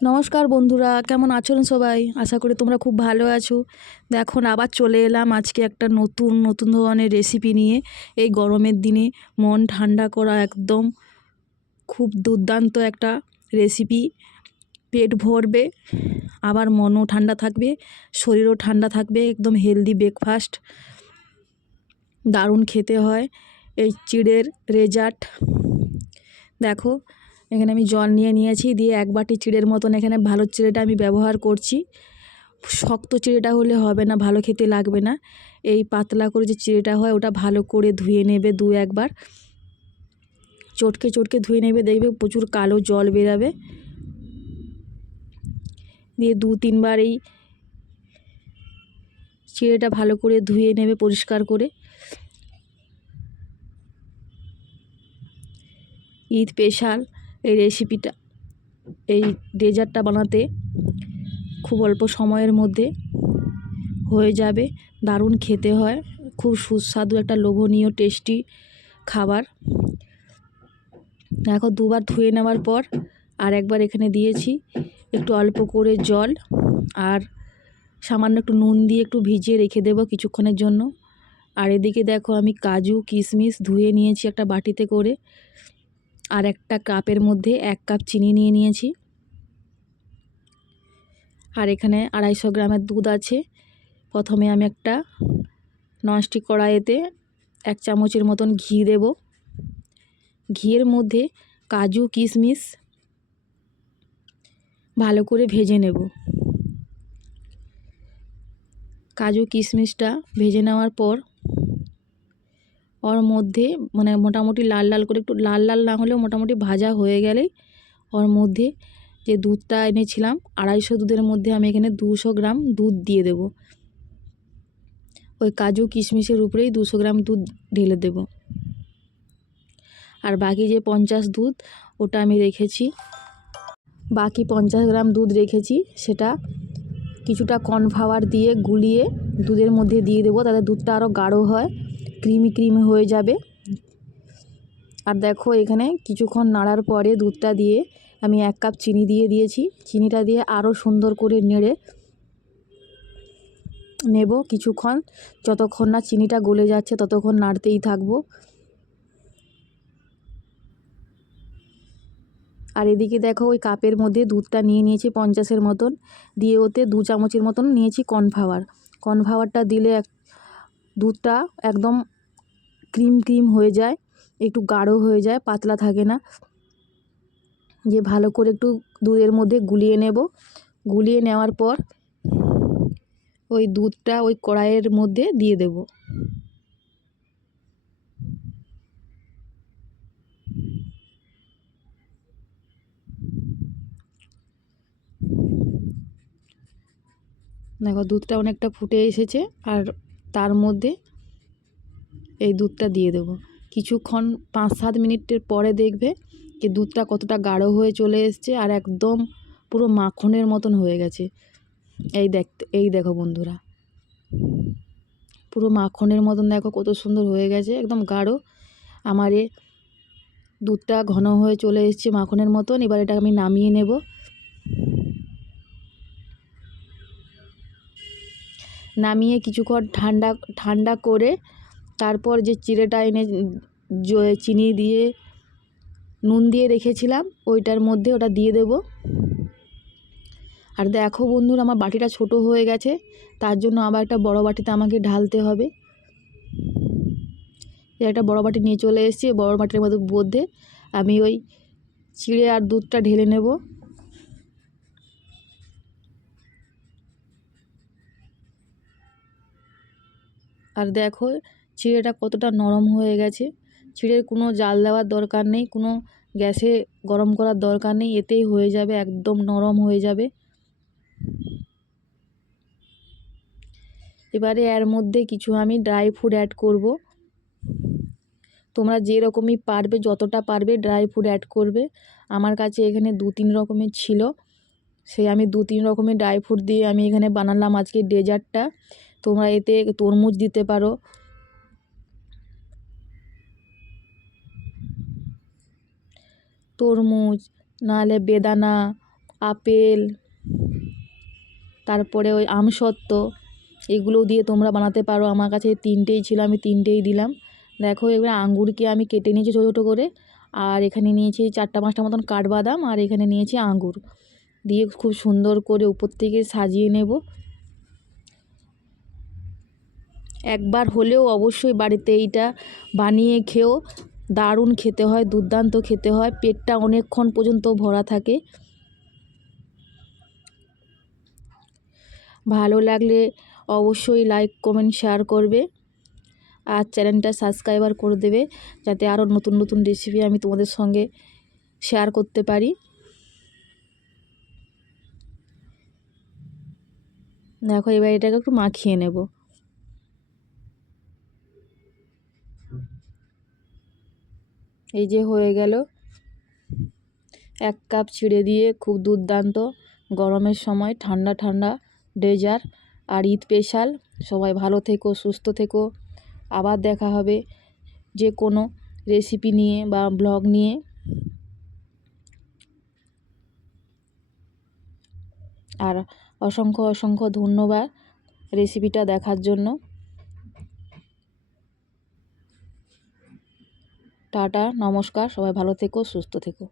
নমস্কার বন্ধুরা, কেমন আছেন সবাই? আশা করি তোমরা খুব ভালো আছো। দেখো না, আবার চলে এলাম আজকে একটা নতুন নতুন ধরনের রেসিপি নিয়ে। এই গরমের দিনে মন ঠান্ডা করা একদম খুব দুর্দান্ত একটা রেসিপি। পেট ভরবে, আবার মনও ঠান্ডা থাকবে, শরীরও ঠান্ডা থাকবে। একদম হেলদি ব্রেকফাস্ট, দারুণ খেতে হয় এই চিড়ের রেজার্ট। দেখো, এখানে আমি জল নিয়ে নিয়েছি, দিয়ে এক বাটি চিড়ের মতন এখানে ভালো চিড়েটা আমি ব্যবহার করছি। শক্ত চিড়েটা হলে হবে না, ভালো খেতে লাগবে না। এই পাতলা করে যে চিড়েটা হয় ওটা ভালো করে ধুয়ে নেবে, একবার চটকে চটকে ধুয়ে নেবে, দেখবে প্রচুর কালো জল বেরাবে। দিয়ে 2-3 বার এই চিড়েটা ভালো করে ধুয়ে নেবে পরিষ্কার করে। ঈদ স্পেশাল এই রেসিপিটা, এই ডেজার্টটা বানাতে খুব অল্প সময়ের মধ্যে হয়ে যাবে। দারুণ খেতে হয়, খুব সুস্বাদু একটা লোভনীয় টেস্টি খাবার। দেখো, 2বার ধুয়ে নেওয়ার পর আর একবার এখানে দিয়েছি একটু অল্প করে জল, আর সামান্য একটু নুন দিয়ে একটু ভিজিয়ে রেখে দেবো কিছুক্ষণের জন্য। আর এদিকে দেখো, আমি কাজু কিশমিশ ধুয়ে নিয়েছি একটা বাটিতে করে, আর একটা কাপের মধ্যে 1 কাপ চিনি নিয়ে নিয়েছি। আর এখানে 250 গ্রামের দুধ আছে। প্রথমে আমি একটা ননস্টিক কড়াইতে 1 চামচের মতন ঘি দেব। ঘিয়ের মধ্যে কাজু কিশমিশ ভালো করে ভেজে নেব। কাজু কিশমিশটা ভেজে নেওয়ার পর ওর মধ্যে মোটামুটি লাল লাল করে, একটু লাল লাল না হলেও মোটামুটি ভাজা হয়ে গেলেই ওর মধ্যে যে দুধটা এনেছিলাম 250 দুধের মধ্যে আমি এখানে 200 গ্রাম দুধ দিয়ে দেব। ওই কাজু কিশমিশের উপরেই 200 গ্রাম দুধ ঢেলে দেব। আর বাকি যে 50 দুধ ওটা আমি রেখেছি, বাকি 50 গ্রাম দুধ রেখেছি, সেটা কিছুটা কর্নফ্লাওয়ার দিয়ে গুলিয়ে দুধের মধ্যে দিয়ে দেবো, তাতে দুধটা আরও গাঢ় হয়, ক্রিমি ক্রিমি হয়ে যাবে। আর দেখো, এখানে কিছুক্ষণ নাড়ার পরে দুধটা দিয়ে আমি 1 কাপ চিনি দিয়ে দিয়েছি। চিনিটা দিয়ে আরও সুন্দর করে নেড়ে নেব কিছুক্ষণ, যতক্ষণ না চিনিটা গলে যাচ্ছে ততক্ষণ নাড়তেই থাকবো। আর এদিকে দেখো, ওই কাপের মধ্যে দুধটা নিয়ে নিয়েছি 50-এর মতন, দিয়ে ওতে 2 চামচের মতন নিয়েছি কর্নফ্লাওয়ার। কর্নফ্লাওয়ারটা দিলে দুধটা একদম ক্রিম ক্রিম হয়ে যায়, একটু গাঢ় হয়ে যায়, পাতলা থাকে না। যে ভালো করে একটু দুধের মধ্যে গুলিয়ে নেব। গুলিয়ে নেওয়ার পর ওই দুধটা ওই কড়াইয়ের মধ্যে দিয়ে দেব। দেখো, দুধটা অনেকটা ফুটে এসেছে, আর তার মধ্যে এই দুধটা দিয়ে দেব। কিছুক্ষণ 5-7 মিনিটের পরে দেখবে যে দুধটা কতটা গাঢ় হয়ে চলে এসছে, আর একদম পুরো মাখনের মতন হয়ে গেছে। এই দেখো বন্ধুরা, পুরো মাখনের মতন দেখো কত সুন্দর হয়ে গেছে, একদম গাঢ়। আমার দুধটা ঘন হয়ে চলে এসছে মাখনের মতন। এবার এটা আমি নামিয়ে নেব। নামিয়ে কিছুক্ষণ ঠান্ডা করে তারপর যে চিড়েটা এনে চিনি দিয়ে নুন দিয়ে রেখেছিলাম ওইটার মধ্যে ওটা দিয়ে দেব। আর দেখো বন্ধুরা, আমার বাটিটা ছোট হয়ে গেছে, তার জন্য আবার একটা বড় বাটিতে আমাকে ঢালতে হবে। একটা বড় বাটি নিয়ে চলে এসেছি, বড় বাটির মধ্যে আমি ওই চিড়ে আর দুধটা ঢেলে নেব। আর দেখো, চিড়েটা কতটা নরম হয়ে গেছে। চিড়ের কোনো জাল দেওয়ার দরকার নেই, কোনো গ্যাসে গরম করার দরকার নেই, এতেই হয়ে যাবে, একদম নরম হয়ে যাবে। এবারে এর মধ্যে কিছু আমি ড্রাই ফ্রুট অ্যাড করব। তোমরা যেরকমই পারবে, যতটা পারবে ড্রাই ফ্রুট অ্যাড করবে। আমার কাছে এখানে 2-3 রকমের ছিল, সেই আমি 2-3 রকমের ড্রাই ফ্রুট দিয়ে আমি এখানে বানালাম আজকে ডেজার্টটা। তোমরা এতে তরমুজ দিতে পারো, তরমুজ, নাহলে বেদানা, আপেল, তারপরে ওই আমসত্ত্ব, এগুলো দিয়ে তোমরা বানাতে পারো। আমার কাছে 3টেই ছিল, আমি 3টেই দিলাম। দেখো এবার আঙ্গুরকে আমি কেটে নিয়েছি ছোটো ছোটো করে, আর এখানে নিয়েছি 4-5টা মতন কাঠবাদাম, আর এখানে নিয়েছি আঙ্গুর, দিয়ে খুব সুন্দর করে উপর থেকে সাজিয়ে নেব। একবার হলেও অবশ্যই বাড়িতে এইটা বানিয়ে খেও, দারুণ খেতে হয়, দুর্দান্ত খেতে হয়, পেটটা অনেকক্ষণ পর্যন্ত ভরা থাকে। ভালো লাগলে অবশ্যই লাইক কমেন্ট শেয়ার করবে, আর চ্যানেলটা সাবস্ক্রাইবার করে দেবে, যাতে আরও নতুন নতুন রেসিপি আমি তোমাদের সঙ্গে শেয়ার করতে পারি। দেখো এবার এটাকে একটু মাখিয়ে নেব। এই যে হয়ে গেল 1 কাপ চিড়ে দিয়ে খুব দুর্দান্ত গরমের সময় ঠান্ডা ঠান্ডা ডেজার্ট আর ঈদ স্পেশাল। সবাই ভালো থেকো, সুস্থ থেকো, আবার দেখা হবে যে কোনো রেসিপি নিয়ে বা ব্লগ নিয়ে। আর অসংখ্য অসংখ্য ধন্যবাদ রেসিপিটা দেখার জন্য। টাটা, নমস্কার, সবাই ভালো থেকো, সুস্থ থেকো।